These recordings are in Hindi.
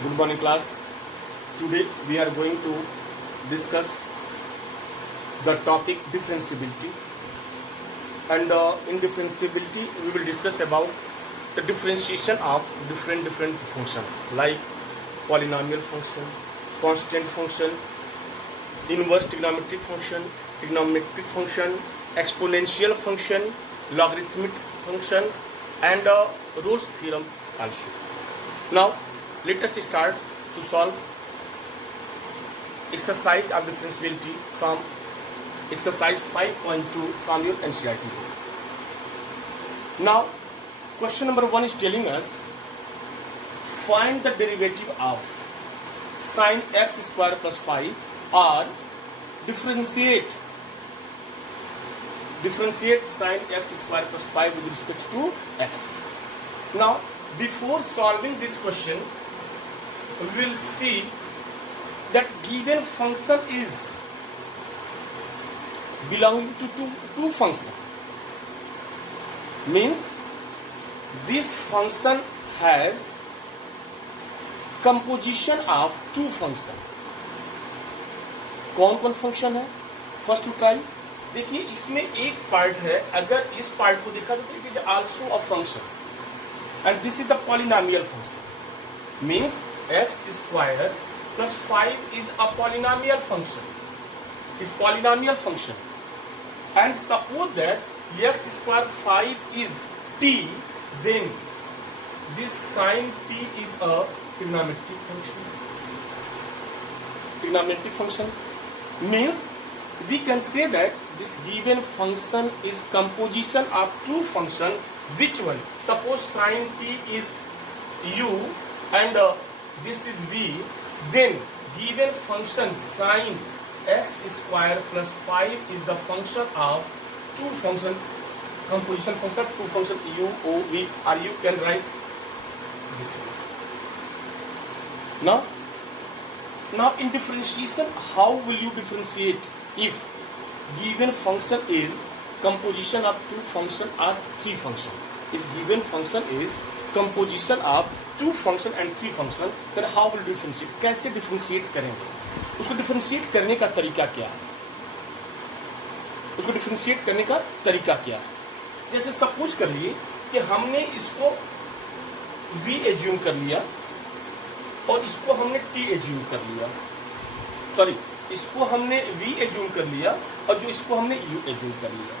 Good morning class. Today we are going to discuss the topic differentiability, and in differentiability we will discuss about the differentiation of different functions like polynomial function, constant function, inverse trigonometric function, exponential function, logarithmic function, and Rolle's theorem also. Now let us start to solve exercise of differentiability from exercise 5.2 from your NCERT. Now question number 1 is telling us find the derivative of sin x square plus 5 or differentiate sin x square plus 5 with respect to x. Now before solving this question, we will see that given function is belonging to two function, means this function has composition of two function. कौन कौन फंक्शन है? First to try. देखिए इसमें एक पार्ट है, अगर इस पार्ट को देखा तो it is also a function and this is the polynomial function. Means x square plus 5 is a polynomial function. Is polynomial function. And suppose that x square 5 is t, then this sin t is a trigonometric function. Trigonometric function means we can say that this given function is composition of two function. Which one? Suppose sin t is u and this is v, then given function sin x square plus 5 is the function of two function, composition function, two function u, o, v, or you can write this way. Now in differentiation, how will you differentiate if given function is composition of two function or three function? If given function is composition of two function and three function, then how will differentiate? कैसे डिफरेंशिएट करेंगे? उसको डिफरेंशिएट करने का तरीका क्या है? उसको डिफरेंशिएट करने का तरीका क्या है? जैसे सपोज कर लिए कि हमने इसको v एज्यूम कर लिया और इसको हमने t एज्यूम कर लिया, सॉरी इसको हमने v एज्यूम कर लिया और जो इसको हमने u एज्यूम कर लिया.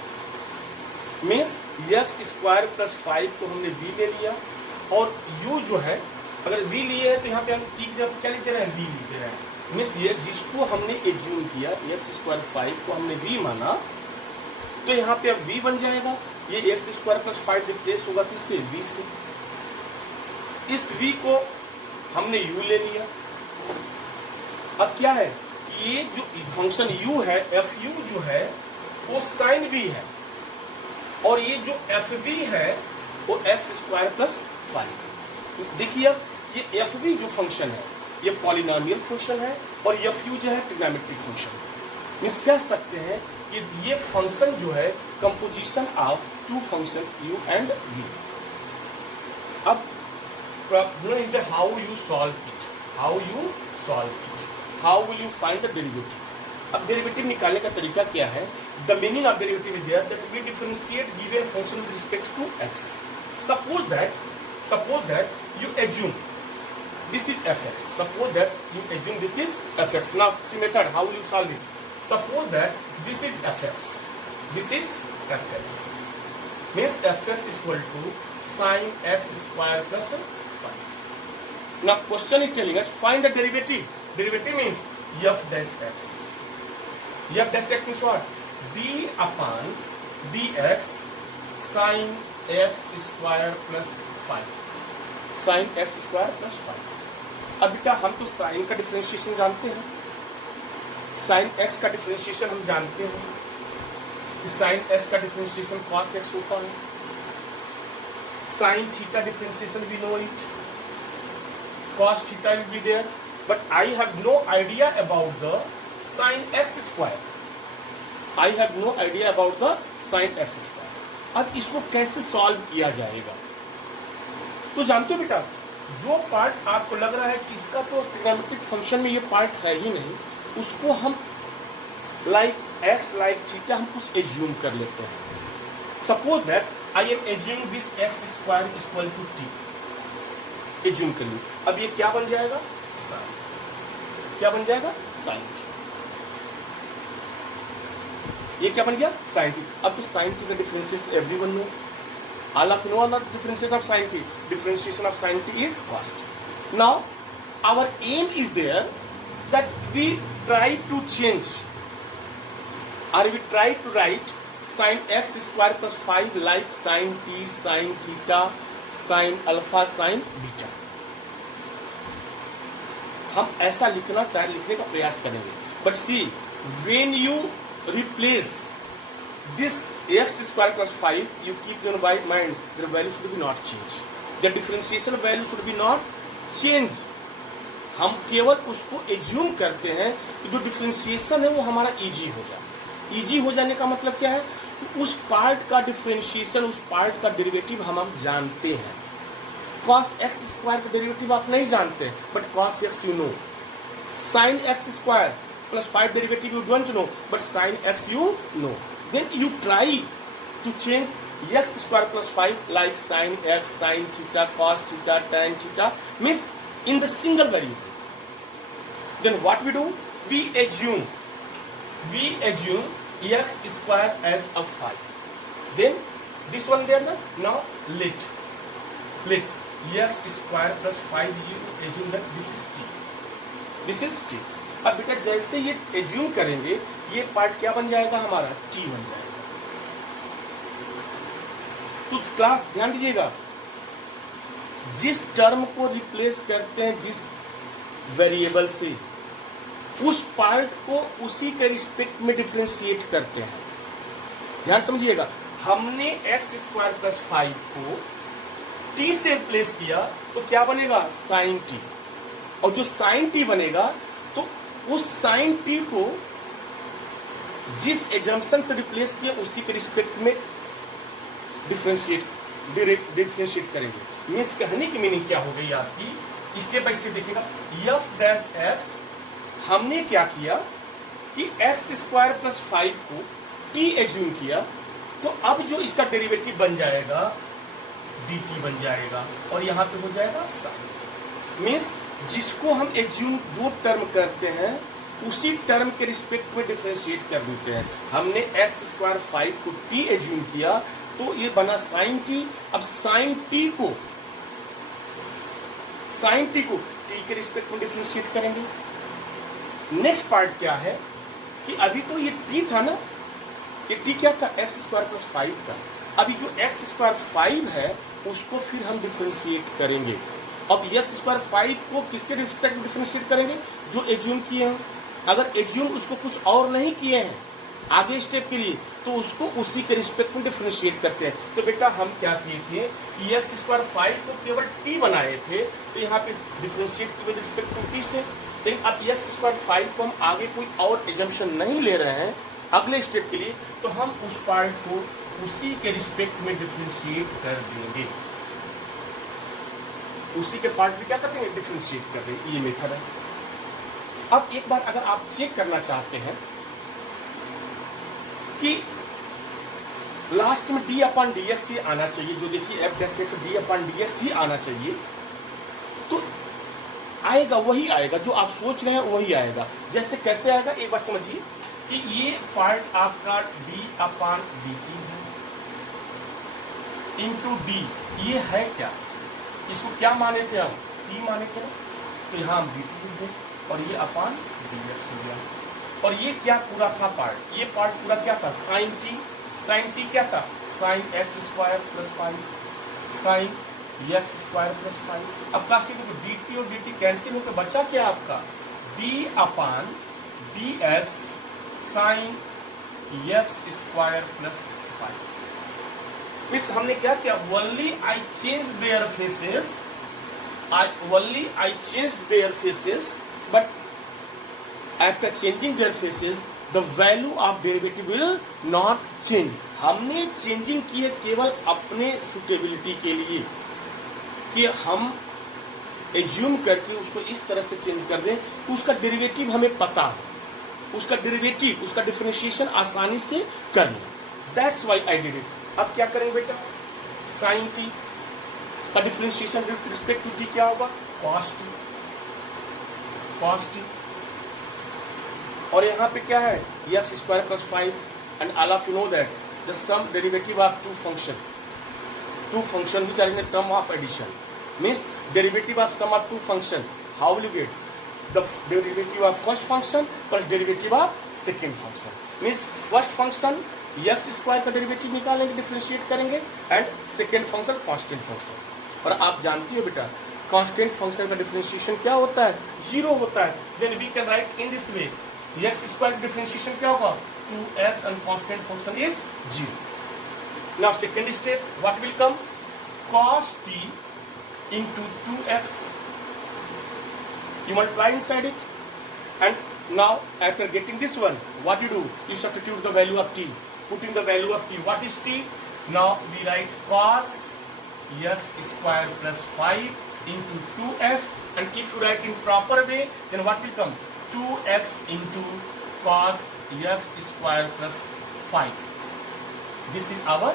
मीन्स x स्क्वायर प्लस 5 को हमने v ले लिया और u जो है अगर v लिए है तो यहाँ पे हम t की जगह क्या लिखते रहे हैं? v लिखते रहे. मीन्स ये जिसको हमने एज्यूम किया x स्क्वायर 5 को हमने v माना तो यहाँ पे अब v बन जाएगा. ये x स्क्वायर प्लस 5 रिप्लेस होगा किससे? v से. इस v को हमने u ले लिया. अब क्या है? ये जो फंक्शन u है, fu जो है वो साइन v है और ये जो fv है वो x स्क्वायर प्लस 5. देखिए अब ये fv जो फंक्शन है ये पॉलिनोमियल फंक्शन है और fu जो है ट्रिग्नोमेट्रिक फंक्शन. मींस कह सकते हैं कि ये फंक्शन जो है composition of two functions u and v. अब problem is that how you solve it, how will you find the derivative. अब डेरिवेटिव निकालने का तरीका क्या है? The meaning of derivative is there that we differentiate given function with respect to x. Suppose that you assume this is fx. Suppose that you assume this is fx. Now see method, how will you solve it? Suppose that this is fx. This is fx. Means fx is equal to sin x square plus 5. Now question is telling us find the derivative. Derivative means f dash x. F dash x means what? b upon dx sin x square plus 5. Sine x square plus 5. अब बेटा हम तो साइन का डिफरेंशिएशन जानते हैं, साइन x का डिफरेंशिएशन हम जानते हैं कि साइन x का डिफरेंशिएशन cos x होता है. Sine theta differentiation we know it, cos theta will be there, but I have no idea about the sine x square. I have no idea about the sine x square. अब इसको कैसे सॉल्व किया जाएगा? तो जानते हो बेटा जो पार्ट आपको लग रहा है कि इसका तो ट्रिग्नोमेट्रिक फंक्शन में ये पार्ट है ही नहीं, उसको हम लाइक एक्स लाइक थीटा हम कुछ एज्यूम कर लेते हैं। Suppose that I am assume this x square equal to t, assume कर ली। अब ये क्या बन जाएगा, साइन, क्या बन जाएगा, साइन टी। ये क्या बन गया, साइन टी। अब तो साइन टी का differentiation everyone know, all of you know the differentiation of sin t. Differentiation of sin t is cos t. Now our aim is there that we try to change or we try to write sin x square plus 5 like sin t, sin theta, sin alpha, sin beta. हम ऐसा लिखने का प्रयास करेंगे। But see, when you replace this x square plus 5, you keep in mind the value should be not change, the differentiation value should be not change। हम केवल उसको एज्यूम करते हैं कि जो डिफरेंशिएशन है वो हमारा इजी हो जाए। इजी हो जाने का मतलब क्या है, उस पार्ट का डिफरेंशिएशन, उस पार्ट का डेरिवेटिव हम जानते हैं। cos x स्क्वायर का डेरिवेटिव आप नहीं जानते, but cos x you know. sin x square plus 5 derivative you don't know, but sin x you know. Then you try to change x square plus 5 like sin x, sin theta, cos theta, tan theta, means in the single variable. Then what we do? We assume x square as a 5. Then this one there now let x square plus 5 you assume that this is t. This is t. अब बेटा जैसे ये एज्यूम करेंगे, ये पार्ट क्या बन जाएगा हमारा, टी बन जाएगा। तो क्लास ध्यान दीजिएगा, जिस टर्म को रिप्लेस करते हैं जिस वेरिएबल से, उस पार्ट को उसी के रिस्पेक्ट में डिफरेंशिएट करते हैं। ध्यान समझिएगा, हमने एक्स स्क्वायर प्लस 5 को टी से रिप्लेस किया तो क्या बनेगा, साइन टी। और जो साइन टी बनेगा तो उस साइन टी को जिस एजम्पशन से रिप्लेस किया उसी के रिस्पेक्ट में डिफरेंशिएट करेंगे। मीन्स कहने की मीनिंग क्या हो गई आपकी, स्टेप बाय स्टेप देखिएगा। एफ डैश एक्स हमने क्या किया कि एक्स स्क्वायर प्लस 5 को टी एज्यूम किया, तो अब जो इसका डेरिवेटिव बन जाएगा डी टी बन जाएगा, और यहाँ पे हो जाएगा साइन। मीन्स जिसको हम एज्यूम जो टर्म करते हैं उसी टर्म के रिस्पेक्ट में डिफरेंशिएट कर देते हैं। हमने एक्स स्क्वायर 5 को टी एज्यूम किया तो ये बना साइन टी। अब साइन टी को टी के रिस्पेक्ट में डिफरेंशिएट करेंगे। नेक्स्ट पार्ट क्या है कि अभी तो ये टी था ना, ये टी क्या था, एक्स स्क्वायर प्लस 5 का। अभी जो एक्स स्क्वायर 5 है उसको फिर हम डिफरेंशिएट करेंगे। अब एक्स स्क्वायर 5 को किसके रिस्पेक्ट में डिफरेंशिएट करेंगे, जो एज्यूम किए हैं। अगर एज्यूम उसको कुछ और नहीं किए हैं आगे स्टेप के लिए, तो उसको उसी के रिस्पेक्ट में डिफरेंशिएट करते हैं। तो बेटा हम क्या किए थे कि एक्स स्क्वायर 5 को केवल टी बनाए थे, तो यहाँ पे डिफरेंशिएट किए विद रिस्पेक्ट टू टी से। लेकिन अब एक्स स्क्वायर 5 को हम आगे कोई और एजम्पशन नहीं ले रहे हैं अगले स्टेप के लिए, तो हम उस पार्ट को उसी के रिस्पेक्ट में डिफरेंशिएट कर देंगे। उसी के पार्ट में क्या कर देंगे, डिफरेंशिएट कर देंगे। ये मेथड है। अब एक बार अगर आप चेक करना चाहते हैं कि लास्ट में डी अपॉन डी एक्स ही आना चाहिए, जो देखिए f dash x d upon d x ही आना चाहिए, तो आएगा वही आएगा जो आप सोच रहे हैं, वही आएगा। जैसे कैसे आएगा एक बात समझिए कि ये पार्ट आपका डी अपॉन डी टी है इंटू डी, ये है क्या, इसको क्या माने थे हम, टी माने थे ना, तो यहाँ हम डी टी लिख दें और ये अपॉन डी एक्स हो गया। और ये क्या पूरा था पार्ट, ये पार्ट पूरा क्या था, साइन टी। साइन टी क्या था, sine x square plus 5 sine x square plus 5। अब काशी देखो डी टी और डी टी कैंसिल होकर बचा क्या आपका, D upon d x sine x square plus 5। इस हमने क्या किया, only I change their faces, but after changing their faces the value of derivative will not change। हमने चेंजिंग की है केवल अपने सुटेबिलिटी के लिए कि हम एज्यूम करके उसको इस तरह से चेंज कर दें कि उसका डेरिवेटिव हमें पता हो, उसका डेरिवेटिव, उसका डिफरेंशिएशन आसानी से कर लें। That's why I did it. अब क्या करेंगे बेटा, साइन टी का differentiation with respect to t क्या होगा, कॉस टी, कॉस टी। और यहाँ पे क्या है, x square plus 5 and all of you know that the sum derivative of two function which are in the term of addition means derivative of sum of two function. How will you get the derivative of first function plus derivative of second function? Means first function x square का डेरिवेटिव निकालेंगे, डिफरेंशिएट करेंगे, and second function constant function. और आप जानती हो बेटा कांस्टेंट फंक्शन का डिफरेंशिएशन क्या होता है, जीरो होता है। Then we can write in this way, x square का डिफरेंशिएशन क्या होगा, 2x and constant function is 0. Now second step, what will come, cos t into 2x, you multiply inside it, and now after getting this one, what you do, you substitute the value of t, putting the value of t, what is t, now we write cos x square plus 5 into 2x, and if you write in proper way, then what will come, 2x into cos x square plus 5. This is our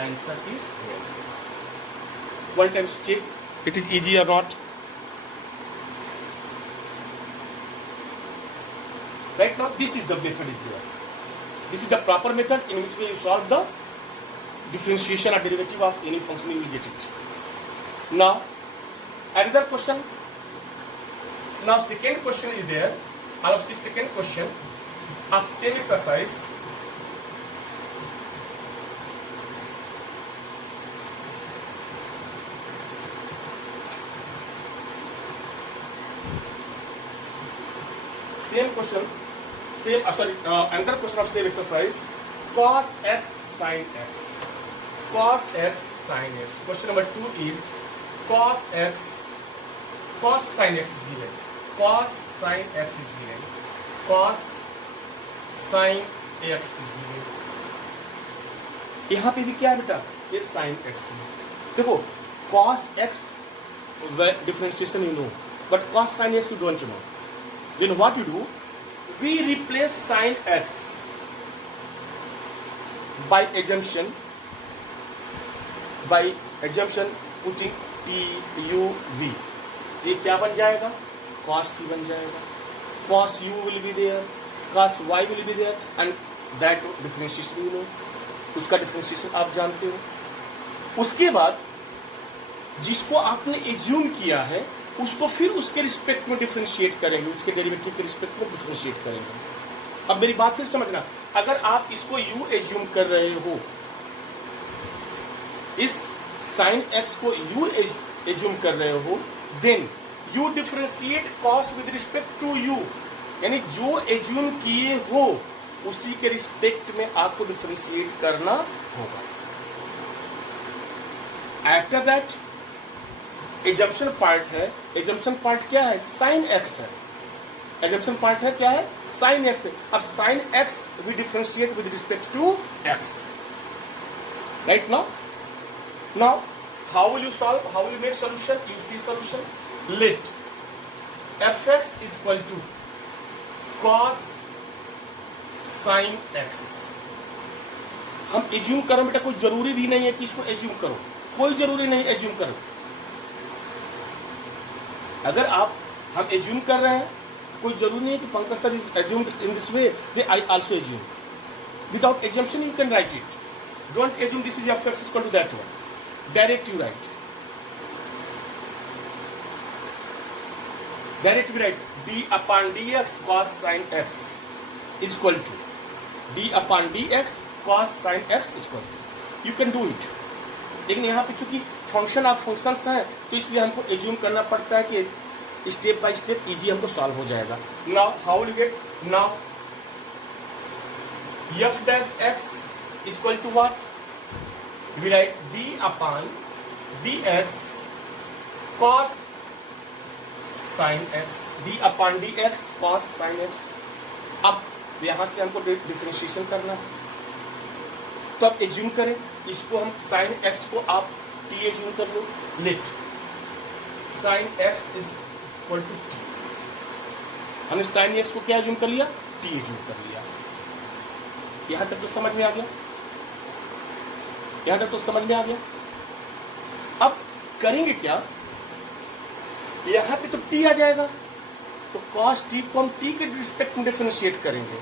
answer is here. One time check it is easy or not. Right now this is the method is there. This is the proper method in which way you solve the differentiation or derivative of any function, you will get it. Now another question. Now second question is there. I'll see second question of same exercise. Same question, another question of same exercise, cos x sin x, cos x sin x. Question number 2 is cos sin x is given, cos sin x is given, cos sin x is given. यहाँ पे भी क्या है बेटा, ये sin x है। देखो cos x differentiation you know, but cos sin x you don't know. Then what you do, we replace sin x by assumption putting t u v. ये क्या बन जाएगा, cos t बन जाएगा, cos u will be there, cos y will be there, and that differentiation you know, उसका डिफरेंशिएशन आप जानते हो। उसके बाद जिसको आपने एज्यूम किया है उसको फिर उसके रिस्पेक्ट में डिफरेंशिएट करेंगे, उसके डेरिवेटिव के रिस्पेक्ट में डिफरेंशिएट करेंगे। अब मेरी बात फिर समझना, अगर आप इसको u एज्यूम कर रहे हो, इस sin x को u एज्यूम कर रहे हो, then you differentiate cos with respect to u, यानी जो एज्यूम किए हो उसी के रिस्पेक्ट में आपको डिफरेंशिएट करना होगा। आफ्टर दैट एजम्पशन पार्ट है, एजम्पशन पार्ट क्या है, साइन एक्स है, एजम्पशन पार्ट है क्या है, साइन एक्स है। अब sine x we differentiate with respect to x, right now how will you solve, how will you make solution, you see solution, let f x is equal to cos sine x. हम एज्यूम करो बेटा, कोई जरूरी भी नहीं है कि इसको एज्यूम करो, कोई जरूरी नहीं एज्यूम करो। अगर हम एज्यूम कर रहे हैं, कोई जरूरी नहीं है कि Pankaj sir is assumed in this way, they I also assume. Without assumption you can write it, don't assume this is f x equal to that one, direct you write, direct you write d upon dx cos sin x is equal to d upon dx cos sin x is equal to, you can do it। लेकिन यहाँ पे क्योंकि फंक्शन ऑफ फंक्शंस हैं तो इसलिए हमको एज्यूम करना पड़ता है कि स्टेप बाय स्टेप इजी हमको सॉल्व हो जाएगा। Now how will get, now f dash x is equal to what, we write d upon dx cos sin x, d upon dx cos sin x। अब यहाँ से हमको डिफरेंशिएशन करना है, तो अब एज्यूम करें इसको, हम sin x को आप t एज्यूम कर लो, let sin x is equal to t. हमने sin x को क्या एज्यूम कर लिया, t एज्यूम कर लिया। यहां तक तो समझ में आ गया, यहां तक तो समझ में आ गया। अब करेंगे क्या, यहां पे तो t आ जाएगा, तो cos t को हम t के रिस्पेक्ट में डिफरेंशिएट करेंगे।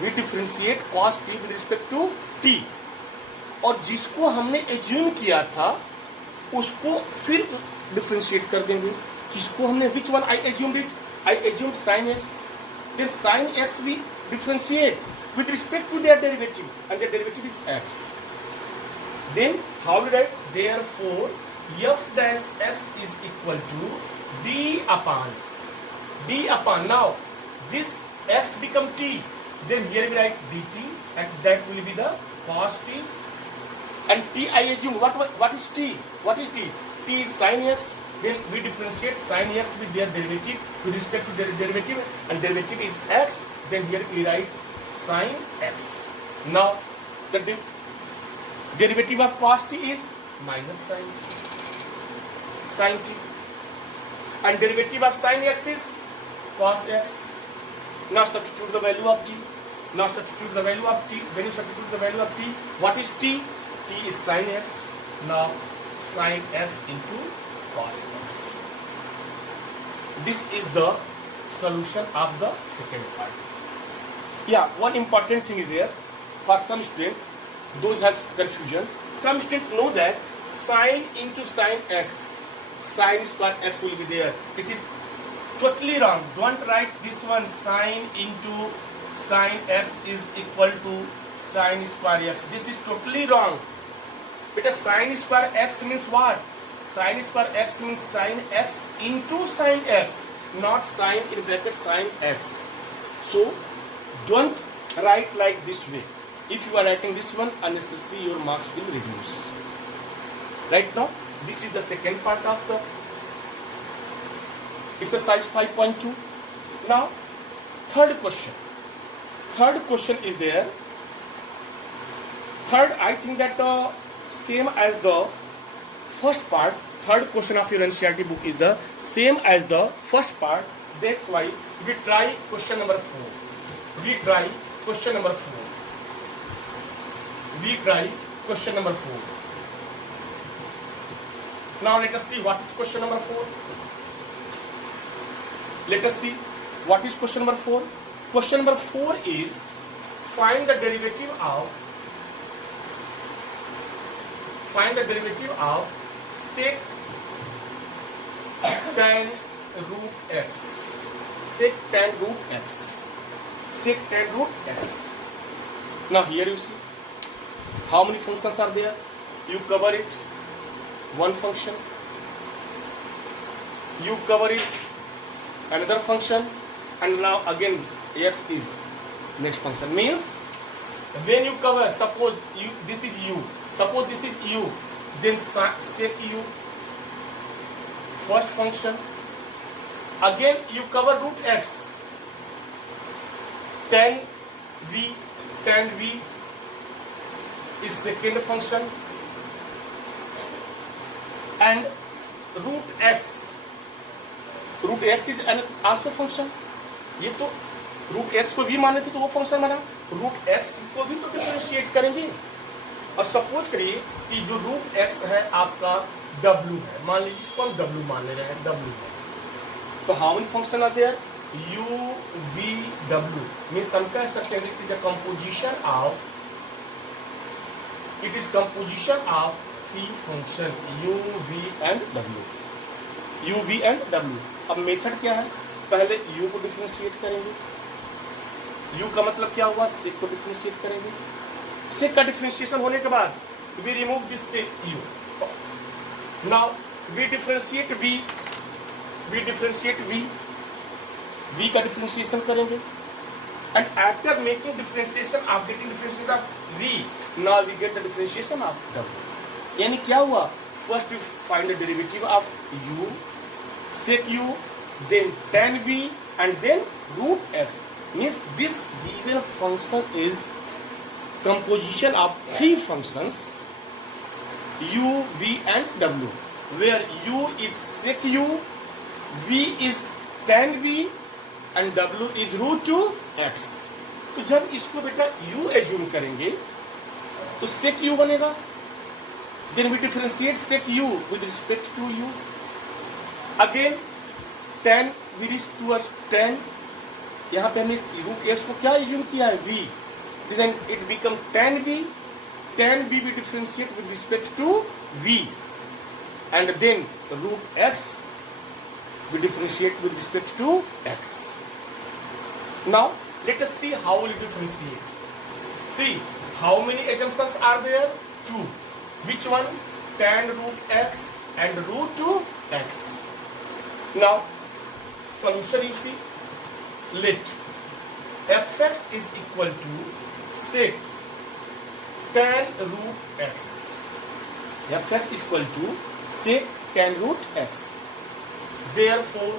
We differentiate cos t with respect to t, और जिसको हमने एज्यूम किया था उसको फिर डिफरेंशिएट कर देंगे। किसको हमने, which one I assumed it, I assumed sin x, then sin x we differentiate with respect to their derivative, and their derivative is x. Then how we write, therefore f dash x is equal to d upon now this x become t, then here we write dt, and that will be the cos t, and t I assume what is t, t is sin x, then we differentiate sin x with their derivative with respect to their derivative, and derivative is x, then here we write sin x. Now the derivative of cos t is minus sin t, and derivative of sin x is cos x. Now substitute the value of t. When you substitute the value of t, what is t? T is sin x. Now sin x into cos x. This is the solution of the second part. Yeah, one important thing is here for some students, those have confusion. Some students know that sin into sin x, sin square x will be there. It is totally wrong. Don't write this one, sin into sin x is equal to sin square x. This is totally wrong. Because sin square x means what? Sin square x means sin x into sin x, not sin in bracket sin x. So don't write like this way. If you are writing this one, unnecessarily your marks will reduce. Right now, this is the second part of the exercise 5.2. Now, third question. Third question is there. Third, I think that same as the first part. Third question of your NCERT book is the same as the first part. That's why we try question number 4. We try question number 4. Now let us see what is question number 4. Let us see what is question number 4. Question number 4 is find the derivative of sec tan root x. Sec tan root x. Now here you see how many functions are there. You cover it one function, you cover it another function, and now again x is next function. Means when you cover, suppose this is u, then sec u first function, again you cover root x, tan v is second function, and root x is also function. ये तो रूट एक्स को भी माने थे तो वो फंक्शन बना, रूट एक्स को भी तो डिफरेंशिएट करेंगे। और सपोज करिए कि जो रूट एक्स है आपका w है, मान लीजिए इसको हम w मान ले रहे हैं, w है, तो how many function are there, u v w, means हम कह सकते हैं कि the composition of three function u v and w। अब मेथड क्या है, पहले u को डिफरेंशिएट करेंगे, u का मतलब क्या हुआ, sec को डिफरेंशिएट करेंगे, sec का डिफरेंशिएशन होने के बाद we remove this sec u, now we differentiate v का डिफरेंशिएशन करेंगे, and after making differentiation of getting differentiation of v, now we get the differentiation of w। यानी क्या हुआ, first we find the derivative of u, sec u, then tan v, and then root x. Means this given function is composition of three functions u, v and w. where u is sec u, v is tan v and w is root 2 x. तो जब इसको बेटा u एज्यूम करेंगे तो sec u बनेगा. Then we differentiate sec u with respect to u. Again tan v is towards tan. यहाँ पे हमने रूट x को क्या एज्यूम किया है v. Then it become tan v. Tan v we differentiate with respect to v. And then root x we differentiate with respect to x. Now let us see how we differentiate. See how many assumptions are there? 2. Which one? Tan root x and root 2x. Now solution you see. Let fx is equal to sec tan root x. fx is equal to sec tan root x. Therefore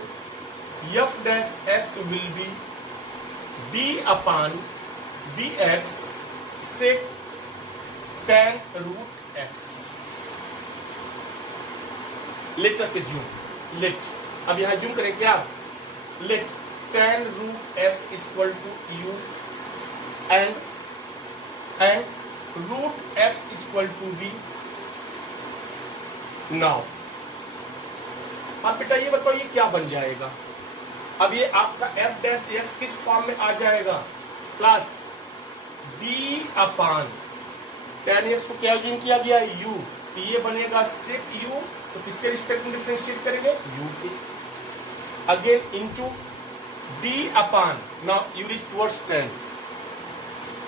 f dash x will be b upon bx sec tan root x. Let us assume. Let. अब यहाँ assume करें क्या? Let tan root x is equal to u and root x is equal to v. Now अब बेटा ये बताओ ये क्या बन जाएगा? अब ये आपका f डैश x किस फॉर्म में आ जाएगा? प्लस b अपान tan x को क्या एज्यूम किया गया है u. ये बनेगा sec u. तो किसके रिस्पेक्ट में डिफरेंशिएट करेंगे? u के. Again into b upon now u is towards tan.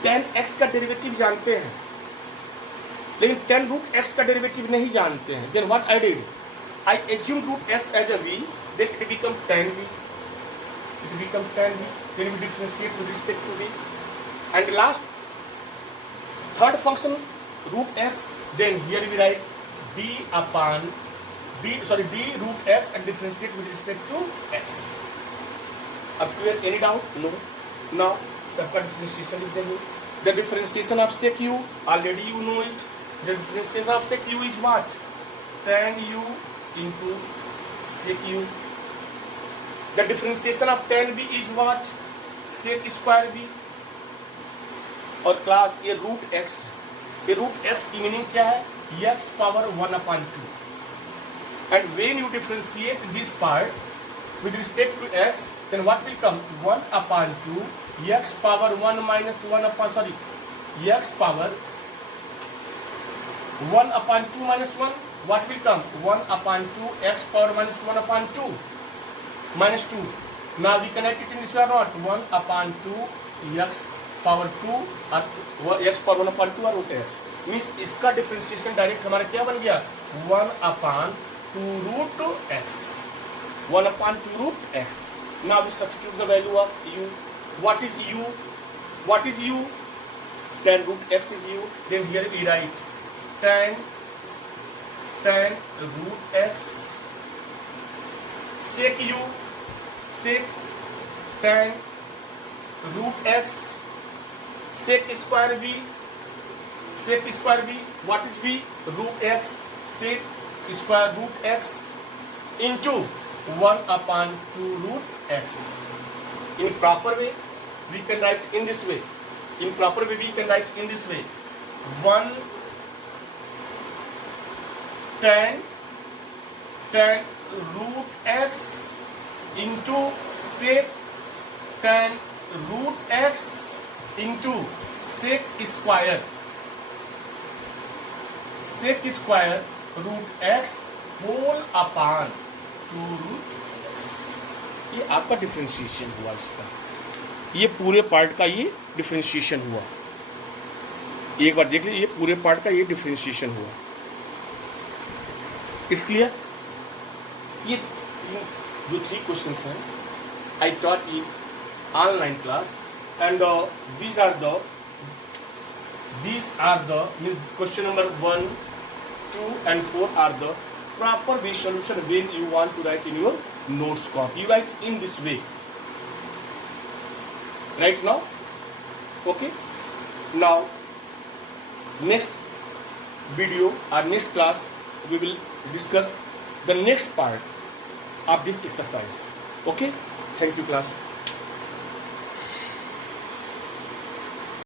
tan x का डेरिवेटिव जानते हैं लेकिन tan रूट x का डेरिवेटिव नहीं जानते हैं. Then what I did? I assume root x as a v, then it become tan v. It become tan v. Then we differentiate with respect to v. And last, third function root x. Then here we write d upon d root x and differentiate with respect to x. Up to here, any doubt? No. Now सबका differentiation लिख देंगे. The differentiation of sec u already you know it. The differentiation of sec u is what? Tan u into sec u. The differentiation of tan v is what? Sec square v. और क्लास ये रूट x है. ये रूट x की मीनिंग क्या है? x power 1/2. And when you differentiate this part with respect to x, then what will come? 1/2 x power 1 minus 1/, x power 1/2 minus 1. What will come? 1/2 x power minus 1/2 minus 2. Now we connect it in this way or not? 1/2 x power 2 और x power 1/2 और root x. Means इसका डिफरेंशिएशन डायरेक्ट हमारा क्या बन गया? 1/2 root x. 1/2 root x. Now we substitute the value of u. What is u? What is u? Tan root x is u. Then here we write tan root x sec u sec tan root x sec square v. What is v? Root x sec square root x into 1/2 root x. In proper way we can write in this way. 1 tan root x into sec tan root x into sec square root x whole upon 2 root x. ये आपका डिफरेंशिएशन हुआ. इसका ये पूरे पार्ट का ये डिफरेंशिएशन हुआ. एक बार देख लीजिए ये पूरे पार्ट का ये डिफरेंशिएशन हुआ. It's clear? ये जो 3 क्वेश्चंस हैं I taught in online class and these are the question number 1, 2 and 4 are the proper way solution when you want to write in your notes copy. You write in this way right now. Okay, now next video or next class we will discuss the next part of this exercise. Okay, thank you class.